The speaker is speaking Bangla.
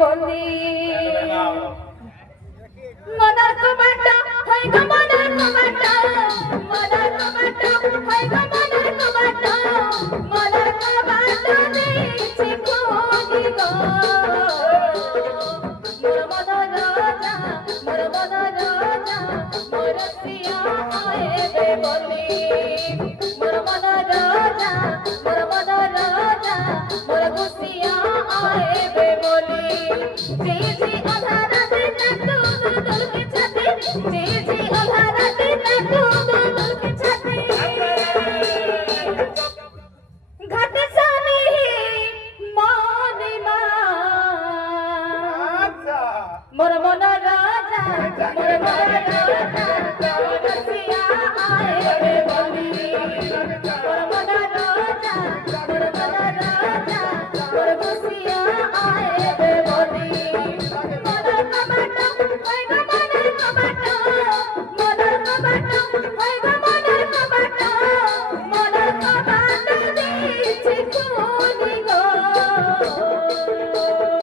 বলি মনার কমাটা হয় গো মনার কমাটা মনার কমাটা হয় গো মনার কমাটা মনার কমাটা দিয়েছি কোনি গো মোর মন রাজা মোর প্রিয়া আয়ে বলি মোর মন রাজা মোর গুছিয়া আয়ে বলি যে যে আধারাতে দেখো দুলকে ছাতে যে যে আধারাতে দেখো দুলকে ছাতে ঘাটে সানি মনিমা মোর মন রাজা মোর মন রাজা মোর গুছিয়া আয়ে বলি মোর মন রাজা মোর গুছিয়া আয়ে বলি মনার কমাটা হয় গো মনার কমাটা মনার কমাটা হয় গো